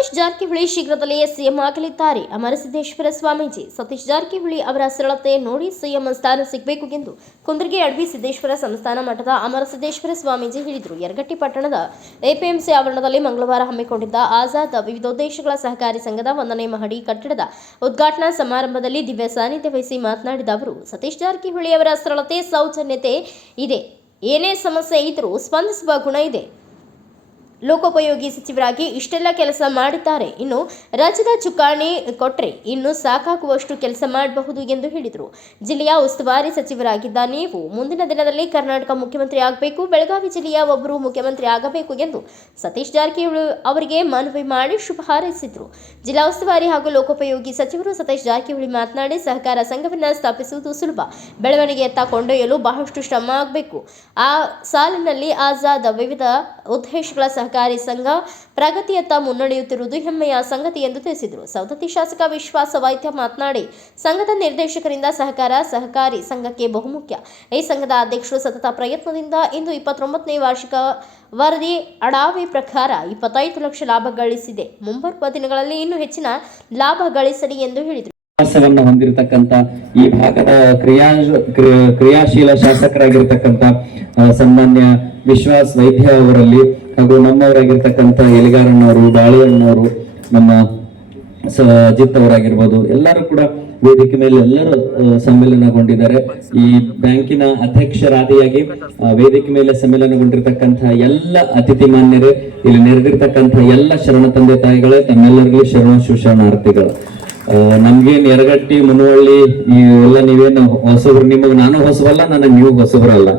ಸತೀಶ್ ಜಾರಕಿಹೊಳಿ ಶೀಘ್ರದಲ್ಲೇ ಸಿಎಂ ಆಗಲಿದ್ದಾರೆ. ಅಮರಸಿದ್ದೇಶ್ವರ ಸ್ವಾಮೀಜಿ ಸತೀಶ್ ಜಾರಕಿಹೊಳಿ ಅವರ ಸರಳತೆ ನೋಡಿ ಸಿಎಂ ಸ್ಥಾನ ಸಿಗಬೇಕು ಎಂದು ಕುಂದರ್ಗಿ ಅಡವಿ ಸಿದ್ದೇಶ್ವರ ಸಂಸ್ಥಾನ ಮಠದ ಅಮರಸಿದ್ದೇಶ್ವರ ಸ್ವಾಮೀಜಿ ಹೇಳಿದರು. ಯರಗಟ್ಟಿ ಪಟ್ಟಣದ ಎಪಿಎಂಸಿ ಆವರಣದಲ್ಲಿ ಮಂಗಳವಾರ ಹಮ್ಮಿಕೊಂಡಿದ್ದ ಆಜಾದ್ ವಿವಿಧೋದ್ದೇಶಗಳ ಸಹಕಾರಿ ಸಂಘದ 1ನೇ ಮಹಡಿ ಕಟ್ಟಡದ ಉದ್ಘಾಟನಾ ಸಮಾರಂಭದಲ್ಲಿ ದಿವ್ಯ ಸಾನ್ನಿಧ್ಯ ವಹಿಸಿ ಮಾತನಾಡಿದ ಅವರು, ಸತೀಶ್ ಜಾರಕಿಹೊಳಿ ಅವರ ಸರಳತೆ, ಸೌಜನ್ಯತೆ ಇದೆ. ಏನೇ ಸಮಸ್ಯೆ ಇದ್ರೂ ಸ್ಪಂದಿಸುವ ಗುಣ ಇದೆ. ಲೋಕೋಪಯೋಗಿ ಸಚಿವರಾಗಿ ಇಷ್ಟೆಲ್ಲ ಕೆಲಸ ಮಾಡಿದ್ದಾರೆ. ಇನ್ನು ರಾಜ್ಯದ ಚುಕ್ಕಾಣಿ ಕೊಟ್ರೆ ಇನ್ನು ಸಾಕಾಗುವಷ್ಟು ಕೆಲಸ ಮಾಡಬಹುದು ಎಂದು ಹೇಳಿದರು. ಜಿಲ್ಲೆಯ ಉಸ್ತುವಾರಿ ಸಚಿವರಾಗಿದ್ದ ನೀವು ಮುಂದಿನ ದಿನದಲ್ಲಿ ಕರ್ನಾಟಕ ಮುಖ್ಯಮಂತ್ರಿ ಆಗಬೇಕು, ಬೆಳಗಾವಿ ಜಿಲ್ಲೆಯ ಒಬ್ಬರು ಮುಖ್ಯಮಂತ್ರಿ ಆಗಬೇಕು ಎಂದು ಸತೀಶ್ ಜಾರಕಿಹೊಳಿ ಅವರಿಗೆ ಮನವಿ ಮಾಡಿ ಶುಭ ಹಾರೈಸಿದರು. ಜಿಲ್ಲಾ ಉಸ್ತುವಾರಿ ಹಾಗೂ ಲೋಕೋಪಯೋಗಿ ಸಚಿವರು ಸತೀಶ್ ಜಾರಕಿಹೊಳಿ ಮಾತನಾಡಿ, ಸಹಕಾರ ಸಂಘವನ್ನು ಸ್ಥಾಪಿಸುವುದು ಸುಲಭ, ಬೆಳವಣಿಗೆಯತ್ತ ಕೊಂಡೊಯ್ಯಲು ಬಹಳಷ್ಟು ಶ್ರಮ ಆಗಬೇಕು. ಆ ಸಾಲಿನಲ್ಲಿ ಆಜಾದ್ ವಿವಿಧ ಉದ್ದೇಶಗಳ ಸಹಕಾರಿ ಸಂಘ ಪ್ರಗತಿಯತ್ತ ಮುನ್ನಡೆಯುತ್ತಿರುವುದು ಹೆಮ್ಮೆಯ ಸಂಗತಿ ಎಂದು ತಿಳಿಸಿದರು. ಸವದತ್ತಿ ಶಾಸಕ ವಿಶ್ವಾಸ ವೈದ್ಯ ಮಾತನಾಡಿ, ಸಂಘದ ನಿರ್ದೇಶಕರಿಂದ ಸಹಕಾರಿ ಸಂಘಕ್ಕೆ ಬಹುಮುಖ್ಯ. ಈ ಸಂಘದ ಅಧ್ಯಕ್ಷರು ಸತತ ಪ್ರಯತ್ನದಿಂದ ಇಂದು 29ನೇ ವಾರ್ಷಿಕ ವರದಿ ಅಡಾವೆ ಪ್ರಕಾರ 25 ಲಕ್ಷ ಲಾಭ ಗಳಿಸಿದೆ. ಮುಂಬರುವ ದಿನಗಳಲ್ಲಿ ಇನ್ನೂ ಹೆಚ್ಚಿನ ಲಾಭ ಗಳಿಸಲಿ ಎಂದು ಹೇಳಿದರು. ಹೊಂದಿರತಕ್ಕಂತ ಈ ಭಾಗದ ಕ್ರಿಯಾಶೀಲ ಶಾಸಕರಾಗಿರ್ತಕ್ಕಂಥ ಸನ್ಮಾನ್ಯ ವಿಶ್ವಾಸ್ ವೈದ್ಯ ಅವರಲ್ಲಿ ಹಾಗೂ ನಮ್ಮವರಾಗಿರ್ತಕ್ಕಂಥ ಎಲಿಗಾರಣ್ಣವರು, ಬಾಳೆಹಣ್ಣವರು, ನಮ್ಮ ಅಜಿತ್ ಅವರಾಗಿರ್ಬೋದು, ಎಲ್ಲರೂ ಕೂಡ ವೇದಿಕೆ ಮೇಲೆ ಎಲ್ಲರೂ ಸಮ್ಮೇಳನಗೊಂಡಿದ್ದಾರೆ. ಈ ಬ್ಯಾಂಕಿನ ಅಧ್ಯಕ್ಷರಾದಿಯಾಗಿ ವೇದಿಕೆ ಮೇಲೆ ಸಮ್ಮೇಳನಗೊಂಡಿರ್ತಕ್ಕಂಥ ಎಲ್ಲ ಅತಿಥಿ ಮಾನ್ಯರೇ, ಇಲ್ಲಿ ನೆರೆದಿರ್ತಕ್ಕಂಥ ಎಲ್ಲ ಶರಣ ತಂದೆ ತಾಯಿಗಳೇ, ತಮ್ಮೆಲ್ಲರಿಗೂ ಶರಣ ಶುಶರಣಾರ್ಥಿಗಳು. ನಮ್ಗೇನ್ ಯರಗಟ್ಟಿ, ಮುನವಳ್ಳಿ ಎಲ್ಲ ನೀವೇನು ಹೊಸಬ್ರು, ನಿಮಗ್ ನಾನು ಹೊಸಬಲ್ಲ, ನನಗೆ ನೀವು ಹೊಸಬ್ರಲ್ಲ.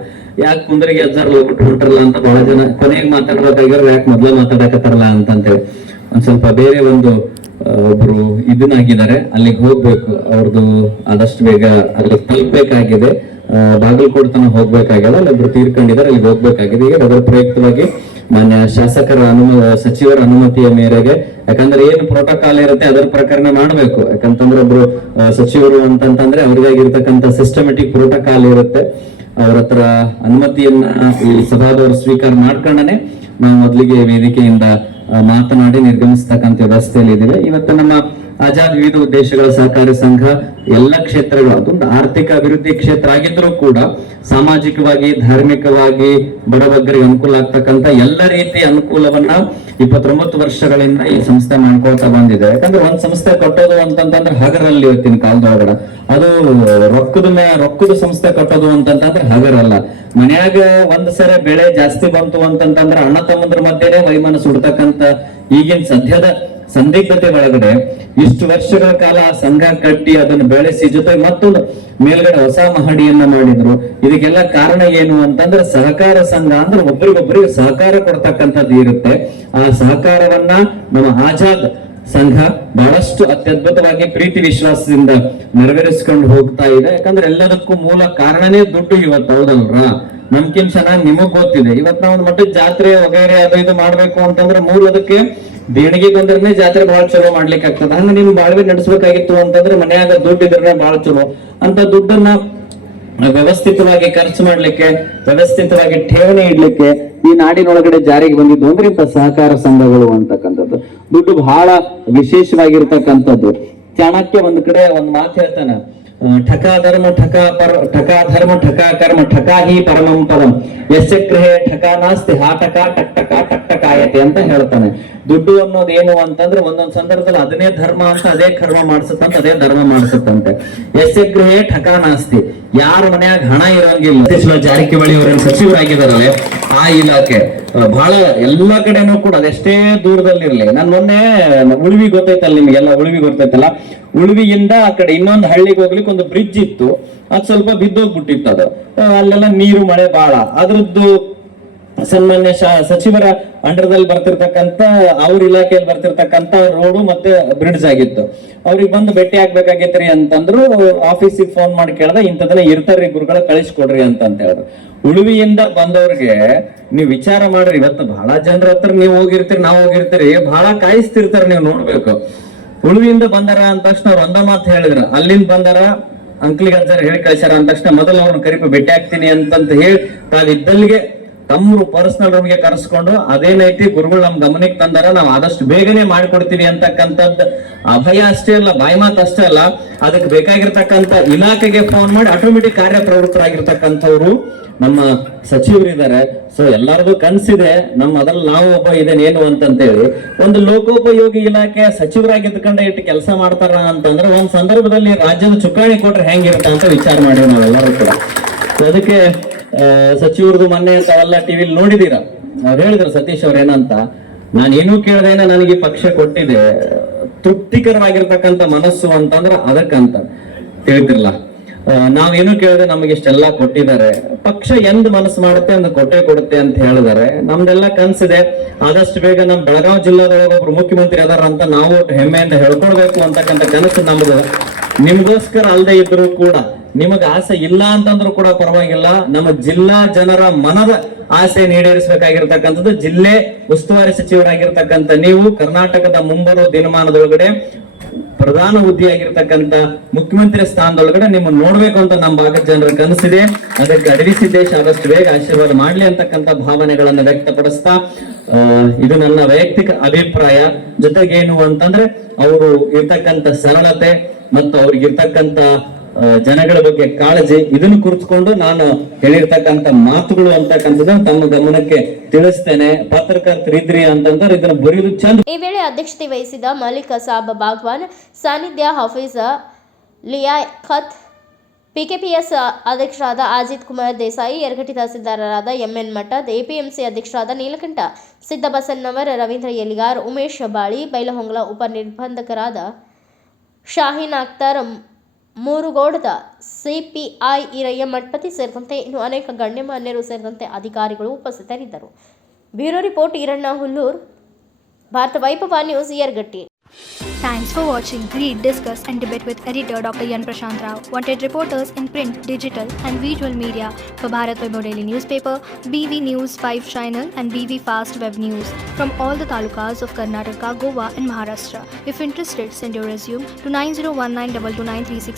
ಯಾಕೆ ಕುಂದರಿಗೆ ಅಜ್ಜಾರ್ ಹೋಗ್ಬಿಟ್ಟು ಹೊಂಟ್ರಲ್ಲ ಅಂತ ಬಹಳ ಜನ ಕೊನೆಗೆ ಮಾತಾಡ್ಬೇಕಾಗಿರೋ, ಯಾಕೆ ಮೊದ್ಲೇ ಮಾತಾಡಕತ್ತಾರಲ್ಲ ಅಂತೇಳಿ ಒಂದ್ ಸ್ವಲ್ಪ ಬೇರೆ ಒಂದು ಒಬ್ರು ಇದನ್ನಾಗಿದ್ದಾರೆ, ಅಲ್ಲಿಗೆ ಹೋಗ್ಬೇಕು. ಅವ್ರದ್ದು ಆದಷ್ಟು ಬೇಗ ಅಲ್ಲಿ ತಲುಪಬೇಕಾಗಿದೆ. ಬಾಗಲಕೋಟೆ ಹೋಗ್ಬೇಕಾಗ್ಯದ, ಅಲ್ಲೊಬ್ರು ತೀರ್ಕೊಂಡಿದ್ದಾರೆ, ಅಲ್ಲಿಗೆ ಹೋಗ್ಬೇಕಾಗಿದೆ. ಈಗ ಅದರ ಪ್ರಯುಕ್ತವಾಗಿ ಮಾನ್ಯ ಶಾಸಕರ ಸಚಿವರ ಅನುಮತಿಯ ಮೇರೆಗೆ, ಯಾಕಂದ್ರೆ ಏನು ಪ್ರೋಟೋಕಾಲ್ ಇರುತ್ತೆ ಅದರ ಪ್ರಕಾರನೇ ಮಾಡ್ಬೇಕು. ಯಾಕಂತಂದ್ರೆ ಒಬ್ರು ಸಚಿವರು ಅಂತಂತಂದ್ರೆ ಅವ್ರಿಗಾಗಿರ್ತಕ್ಕಂಥ ಸಿಸ್ಟಮೆಟಿಕ್ ಪ್ರೋಟೋಕಾಲ್ ಇರುತ್ತೆ. ಅವ್ರ ಹತ್ರ ಅನುಮತಿಯನ್ನ ಈ ಸಭಾದವರು ಸ್ವೀಕಾರ ಮಾಡ್ಕೊಂಡನೆ ನಾವು ಮೊದಲಿಗೆ ವೇದಿಕೆಯಿಂದ ಮಾತನಾಡಿ ನಿರ್ಗಮಿಸ್ತಕ್ಕಂಥ ವ್ಯವಸ್ಥೆಯಲ್ಲಿ ಇದ್ದೀವಿ. ಇವತ್ತು ನಮ್ಮ ಆಜಾದ್ ವಿವಿಧ ಉದ್ದೇಶಗಳ ಸಹಕಾರಿ ಸಂಘ ಎಲ್ಲ ಕ್ಷೇತ್ರಗಳು, ಅದೊಂದು ಆರ್ಥಿಕ ಅಭಿವೃದ್ಧಿ ಕ್ಷೇತ್ರ ಆಗಿದ್ರೂ ಕೂಡ ಸಾಮಾಜಿಕವಾಗಿ, ಧಾರ್ಮಿಕವಾಗಿ ಬಡಬಗ್ಗರಿಗೆ ಅನುಕೂಲ ಆಗ್ತಕ್ಕಂಥ ಎಲ್ಲ ರೀತಿಯ ಅನುಕೂಲವನ್ನ 29 ವರ್ಷಗಳಿಂದ ಈ ಸಂಸ್ಥೆ ಮಾಡ್ಕೊಳ್ತಾ ಬಂದಿದೆ. ಯಾಕಂದ್ರೆ ಒಂದ್ ಸಂಸ್ಥೆ ಕಟ್ಟೋದು ಅಂತಂತಂದ್ರೆ ಹಗರಲ್ಲಿ ಇವತ್ತಿನ ಕಾಲದೊಳಗಡೆ ಅದು ರೊಕ್ಕದ ಸಂಸ್ಥೆ ಕಟ್ಟೋದು ಅಂತಂತಂದ್ರೆ ಹಗರಲ್ಲ. ಮನ್ಯಾಗ ಒಂದ್ ಸರಿ ಬೆಳೆ ಜಾಸ್ತಿ ಬಂತು ಅಂತಂತಂದ್ರೆ ಅಣ್ಣ ತಮ್ಮಂದ್ರ ಮಧ್ಯೆ ವೈಮನ ಸುಡ್ತಕ್ಕಂತ ಈಗಿನ ಸದ್ಯದ ಸಂದಿಗ್ಧತೆ ಒಳಗಡೆ ಇಷ್ಟು ವರ್ಷಗಳ ಕಾಲ ಸಂಘ ಕಟ್ಟಿ ಅದನ್ನು ಬೆಳೆಸಿ ಜೊತೆ ಮತ್ತೊಂದು ಮೇಲ್ಗಡೆ ಹೊಸ ಮಹಡಿಯನ್ನ ಮಾಡಿದ್ರು. ಇದಕ್ಕೆಲ್ಲ ಕಾರಣ ಏನು ಅಂತಂದ್ರೆ ಸಹಕಾರ ಸಂಘ ಅಂದ್ರೆ ಒಬ್ಬರಿಗೊಬ್ಬರಿಗೆ ಸಹಕಾರ ಕೊಡ್ತಕ್ಕಂಥದ್ದು ಇರುತ್ತೆ. ಆ ಸಹಕಾರವನ್ನ ನಮ್ಮ ಆಜಾದ್ ಸಂಘ ಬಹಳಷ್ಟು ಅತ್ಯದ್ಭುತವಾಗಿ ಪ್ರೀತಿ ವಿಶ್ವಾಸದಿಂದ ನೆರವೇರಿಸಿಕೊಂಡು ಹೋಗ್ತಾ ಇದೆ. ಯಾಕಂದ್ರೆ ಎಲ್ಲದಕ್ಕೂ ಮೂಲ ಕಾರಣನೇ ದುಡ್ಡು. ಇವತ್ತು ಹೌದಲ್ರ, ನಮ್ಗಿನ್ ಚೆನ್ನಾಗಿ ನಿಮಗ್ ಗೊತ್ತಿದೆ. ಇವತ್ತು ನಾವು ಒಂದು ಮಟ್ಟದ ಜಾತ್ರೆ ವಗೈರೆ ಅದು ಇದು ಮಾಡ್ಬೇಕು ಅಂತಂದ್ರೆ ಮೂಲದಕ್ಕೆ ದೇಣಿಗೆ ಬಂದ್ರೆ ಜಾತ್ರೆ ಬಹಳ ಚಲೋ ಮಾಡ್ಲಿಕ್ಕೆ ಆಗ್ತದ. ಹಂಗ ನೀವು ಬಾಳ್ವೆ ನಡೆಸಬೇಕಾಗಿತ್ತು ಅಂತಂದ್ರೆ ಮನ್ಯಾಗ ದುಡ್ಡು ಇದ್ರೆ ಬಹಳ ಚಲೋ. ಅಂತ ದುಡ್ಡನ್ನ ವ್ಯವಸ್ಥಿತವಾಗಿ ಖರ್ಚು ಮಾಡ್ಲಿಕ್ಕೆ, ವ್ಯವಸ್ಥಿತವಾಗಿ ಠೇವಣಿ ಇಡ್ಲಿಕ್ಕೆ ಈ ನಾಡಿನೊಳಗಡೆ ಜಾರಿಗೆ ಬಂದಿದ್ದು ಅಂದ್ರೆ ಇಂಥ ಸಹಕಾರ ಸಂಘಗಳು ಅಂತಕ್ಕಂಥದ್ದು. ದುಡ್ಡು ಬಹಳ ವಿಶೇಷವಾಗಿರ್ತಕ್ಕಂಥದ್ದು. ಚಾಣಕ್ಯ ಒಂದ್ ಕಡೆ ಒಂದ್ ಮಾತು ಹೇಳ್ತಾನೆ, ಠಕಾ ಧರ್ಮ ಠಕಾ ಕರ್ಮ ಠಕಾ ಹಿ ಪರಮಂ ಪದಂ ಯಸ್ಯ ಗೃಹೇ ಠಕಾ ನಾಸ್ತಿ ಹಾ ಟಕಾ ಟಕ್ ಟಕಾ ಟಕ್ ಟಕಾಯತೆ ಅಂತ ಹೇಳ್ತಾನೆ. ದುಡ್ಡು ಅನ್ನೋದು ಏನು ಅಂತಂದ್ರೆ ಒಂದೊಂದ್ ಸಂದರ್ಭದಲ್ಲಿ ಅದನ್ನೇ ಧರ್ಮ ಅಂತ, ಅದೇ ಕರ್ಮ ಮಾಡ್ಸತ್ತಂತ, ಅದೇ ಧರ್ಮ ಮಾಡ್ಸತ್ತಂತೆ. ಯಸ್ಯ ಗೃಹೇ ಠಕಾ ನಾಸ್ತಿ, ಯಾರ ಮನ್ಯಾಗ ಹಣ ಇರೋಂಗಿಲ್ಲ. ಸತೀಶ್ ಜಾರಕಿಹೊಳಿ ಅವರೇನು ಸಚಿವರಾಗಿದ್ದಾರಲ್ಲ ಆ ಇಲಾಖೆ ಬಹಳ ಎಲ್ಲಾ ಕಡೆನೂ ಕೂಡ ಅದೆಷ್ಟೇ ದೂರದಲ್ಲಿರ್ಲಿ. ನಾನು ಮೊನ್ನೆ ಉಳಿವಿ ಗೊತ್ತೈತಲ್ಲ ನಿಮ್ಗೆಲ್ಲ, ಉಳಿವಿ ಗೊತ್ತೈತಲ್ಲ, ಉಳಿವಿಯಿಂದ ಆ ಕಡೆ ಇನ್ನೊಂದು ಹಳ್ಳಿಗೆ ಹೋಗ್ಲಿಕ್ಕೆ ಒಂದು ಬ್ರಿಡ್ಜ್ ಇತ್ತು, ಅದು ಸ್ವಲ್ಪ ಬಿದ್ದೋಗ್ಬಿಟ್ಟಿತ್ತು. ಅದು ಅಲ್ಲೆಲ್ಲ ನೀರು ಮಳೆ ಬಾಳ, ಅದ್ರದ್ದು ಸನ್ಮಾನ್ಯ ಸಚಿವರ ಅಂಡರ್ದಲ್ಲಿ ಬರ್ತಿರ್ತಕ್ಕಂತ ಅವ್ರ ಇಲಾಖೆಯಲ್ಲಿ ಬರ್ತಿರ್ತಕ್ಕಂತ ರೋಡು ಮತ್ತೆ ಬ್ರಿಡ್ಜ್ ಆಗಿತ್ತು. ಅವ್ರಿಗೆ ಬಂದು ಭೇಟಿ ಆಗ್ಬೇಕಾಗೈತ್ರಿ ಅಂತಂದ್ರು. ಆಫೀಸಿಗೆ ಫೋನ್ ಮಾಡಿ ಕೇಳ್ದ, ಇಂಥದನ್ನ ಇರ್ತಾರ್ರಿ ಗುರುಗಳ ಕಳಿಸ್ಕೊಡ್ರಿ ಅಂತ ಹೇಳಿದ್ರು. ಉಳುವಿಯಿಂದ ಬಂದವ್ರಿಗೆ ನೀವು ವಿಚಾರ ಮಾಡ್ರಿ, ಇವತ್ತು ಬಹಳ ಜನರ ಹತ್ರ ನೀವು ಹೋಗಿರ್ತೀರಿ, ನಾವು ಹೋಗಿರ್ತೀರಿ, ಬಹಳ ಕಾಯಿಸ್ತಿರ್ತಾರ. ನೀವು ನೋಡ್ಬೇಕು, ಉಳುವಿಯಿಂದ ಬಂದಾರ ಅಂದ ತಕ್ಷಣ ಅವ್ರು ಒಂದ ಮಾತು ಹೇಳಿದ್ರ, ಅಲ್ಲಿಂದ ಬಂದಾರ ಅಂಕ್ಲಿಗೆ ಅಜ್ಜಾರ ಹೇಳಿ ಕಳ್ಸ್ಯಾರ ಅಂದ ತಕ್ಷಣ ಮೊದಲು ಅವ್ರನ್ನ ಕರಿಪ ಭೇಟಿ ಆಗ್ತೀನಿ ಅಂತಂತ ಹೇಳಿ ತಾವಿದ್ದಲ್ಲಿಗೆ ತಮ್ಮ ಪರ್ಸನಲ್ ರೂಮ್ಗೆ ಕರೆಸ್ಕೊಂಡು ಅದೇನೈತಿ ಗುರುಗಳು ನಮ್ ಗಮನಕ್ಕೆ ತಂದಾರ ನಾವು ಆದಷ್ಟು ಬೇಗನೆ ಮಾಡ್ಕೊಡ್ತೀವಿ ಅಂತಕ್ಕಂಥದ್ದು ಅಭಯ ಅಷ್ಟೇ ಅಲ್ಲ, ಬಾಯಿ ಮಾತು ಅಷ್ಟೇ ಅಲ್ಲ, ಅದಕ್ಕೆ ಬೇಕಾಗಿರ್ತಕ್ಕಂಥ ಇಲಾಖೆಗೆ ಫೋನ್ ಮಾಡಿ ಆಟೋಮೆಟಿಕ್ ಕಾರ್ಯಪ್ರವೃತ್ತರಾಗಿರ್ತಕ್ಕಂಥವ್ರು ನಮ್ಮ ಸಚಿವರಿದ್ದಾರೆ. ಸೊ ಎಲ್ಲಾರ್ದು ಕನ್ಸಿದೆ, ಅದ್ರಲ್ಲಿ ನಾವು ಒಬ್ಬ ಇದೇನೇನು ಅಂತಂತೇಳಿ ಒಂದು ಲೋಕೋಪಯೋಗಿ ಇಲಾಖೆ ಸಚಿವರಾಗಿದ್ಕೊಂಡೆ ಇಟ್ಟು ಕೆಲಸ ಮಾಡ್ತಾರ ಅಂತಂದ್ರೆ ಒಂದ್ ಸಂದರ್ಭದಲ್ಲಿ ರಾಜ್ಯದ ಚುಕ್ಕಾಣಿ ಕೊಟ್ರೆ ಹೆಂಗಿರುತ್ತ ಅಂತ ವಿಚಾರ ಮಾಡಿವಿ ನಾವೆಲ್ಲರೂ ಕೂಡ. So ಅದಕ್ಕೆ ಸಚಿವರದು ಮೊನ್ನೆ ತಾವೆಲ್ಲ ಟಿವಿಲಿ ನೋಡಿದೀರ, ಅವ್ರು ಹೇಳಿದ್ರು ಸತೀಶ್ ಅವ್ರ ಏನಂತ, ನಾನೇನು ಕೇಳ್ದೇನೆ ನನಗೆ ಪಕ್ಷ ಕೊಟ್ಟಿದೆ, ತೃಪ್ತಿಕರವಾಗಿರ್ತಕ್ಕಂಥ ಮನಸ್ಸು ಅಂತಂದ್ರ ಅದಕ್ಕಂತ ತಿಳಿದಿಲ್ಲ. ನಾವೇನು ಕೇಳಿದ್ರೆ ನಮಗೆ ಇಷ್ಟೆಲ್ಲ ಕೊಟ್ಟಿದ್ದಾರೆ, ಪಕ್ಷ ಎಂದ್ ಮನಸ್ಸು ಮಾಡುತ್ತೆ ಅಂದ್ ಕೊಟ್ಟೆ ಕೊಡುತ್ತೆ ಅಂತ ಹೇಳಿದಾರೆ. ನಮ್ದೆಲ್ಲ ಕನ್ಸಿದೆ, ಆದಷ್ಟು ಬೇಗ ನಮ್ ಬೆಳಗಾವಿ ಜಿಲ್ಲಾದೊಳಗೆ ಒಬ್ರು ಮುಖ್ಯಮಂತ್ರಿ ಅದಾರ ಅಂತ ನಾವು ಹೆಮ್ಮೆಯಿಂದ ಹೇಳ್ಕೊಳ್ಬೇಕು ಅಂತಕ್ಕಂಥ ಕನಸು ನಮ್ದು. ನಿಮ್ಗೋಸ್ಕರ ಅಲ್ಲದೆ ಇದ್ರು ಕೂಡ, ನಿಮಗ ಆಸೆ ಇಲ್ಲ ಅಂತಂದ್ರೂ ಕೂಡ ಪರವಾಗಿಲ್ಲ, ನಮ್ಮ ಜಿಲ್ಲಾ ಜನರ ಮನದ ಆಸೆ ಈಡೇರಿಸಬೇಕಾಗಿರ್ತಕ್ಕಂಥದ್ದು ಜಿಲ್ಲೆ ಉಸ್ತುವಾರಿ ಸಚಿವರಾಗಿರ್ತಕ್ಕಂಥ ನೀವು ಕರ್ನಾಟಕದ ಮುಂಬರುವ ದಿನಮಾನದೊಳಗಡೆ ಪ್ರಧಾನ ಹುದ್ದೆಯಾಗಿರ್ತಕ್ಕಂಥ ಮುಖ್ಯಮಂತ್ರಿ ಸ್ಥಾನದೊಳಗಡೆ ನಿಮ್ಮನ್ನು ನೋಡ್ಬೇಕು ಅಂತ ನಮ್ಮ ಭಾಗದ ಜನರ ಕನಸಿದೆ. ಅದಕ್ಕೆ ಅಡವಿ ಸಿದ್ದೇಶ್ ಆದಷ್ಟು ಬೇಗ ಆಶೀರ್ವಾದ ಮಾಡ್ಲಿ ಅಂತಕ್ಕಂಥ ಭಾವನೆಗಳನ್ನು ವ್ಯಕ್ತಪಡಿಸ್ತಾ, ಇದು ನನ್ನ ವೈಯಕ್ತಿಕ ಅಭಿಪ್ರಾಯ. ಜೊತೆಗೇನು ಅಂತಂದ್ರೆ ಅವರು ಇರ್ತಕ್ಕಂಥ ಸರಳತೆ ಮತ್ತು ಅವ್ರಿಗಿರ್ತಕ್ಕಂಥ ಜನಗಳ ಬಗ್ಗೆ ಕಾಳಜಿ, ಇದನ್ನು ಕುರಿತುಕೊಂಡು ನಾನು ಹೇಳಿರ್ತಕ್ಕಂಥ ಮಾತುಗಳು ಅಂತಕ್ಕಂಥದ್ದು ತಮ್ಮ ಗಮನಕ್ಕೆ ತಿಳಿಸ್ತೇನೆ. ಪತ್ರಕರ್ತರಿದ್ರಿ ಅಂತಂದ್ರೆ ಇದನ್ನ ಬರೆಯುವುದು ಚಂದ. ಈ ವೇಳೆ ಅಧ್ಯಕ್ಷತೆ ವಹಿಸಿದ ಮಲಿಕ್ ಸಾಬ್ ಬಾಗ್ವಾನ್, ಸಾನ್ನಿಧ್ಯ ಹಫೀಜ್ ಲಿಯಾಖತ್, ಪಿಕೆಪಿಎಸ್ ಅಧ್ಯಕ್ಷರಾದ ಅಜಿತ್ ಕುಮಾರ್ ದೇಸಾಯಿ, ಯರಗಟ್ಟಿ ತಹಸೀಲ್ದಾರರಾದ ಎಂಎನ್ ಮಠದ್, ಎಪಿಎಂಸಿ ಅಧ್ಯಕ್ಷರಾದ ನೀಲಕಂಠ ಸಿದ್ದಬಸನ್ನವರ್, ರವೀಂದ್ರ ಯಲಿಗಾರ್, ಉಮೇಶ್ ಬಾಳಿ, ಬೈಲಹೊಂಗಲ ಉಪನಿರ್ಬಂಧಕರಾದ ಶಾಹೀನ್ ಅಖ್ತರ್, ಮೂರುಗೋಡದ ಸಿಪಿಐ ಈರಯ್ಯ ಮಠಪತಿ ಸೇರಿದಂತೆ ಇನ್ನು ಅನೇಕ ಗಣ್ಯಮಾನ್ಯರು ಸೇರಿದಂತೆ ಅಧಿಕಾರಿಗಳು ಉಪಸ್ಥಿತರಿದ್ದರು. ಬ್ಯೂರೋ ರಿಪೋರ್ಟ್ ಈರಣ್ಣ ಹುಲ್ಲೂರ್, ಭಾರತ ವೈಭವ news, Yaragatti. Thanks for watching. Read, discuss and debate with editor Dr. Yan Prashant Rao. Wanted reporters in print, digital and visual media for Bharat Vaibhav Daily Newspaper, BV News 5 Channel and BV Fast Web News from all the talukas of Karnataka, Goa and Maharashtra. If interested, send your resume to 9019229369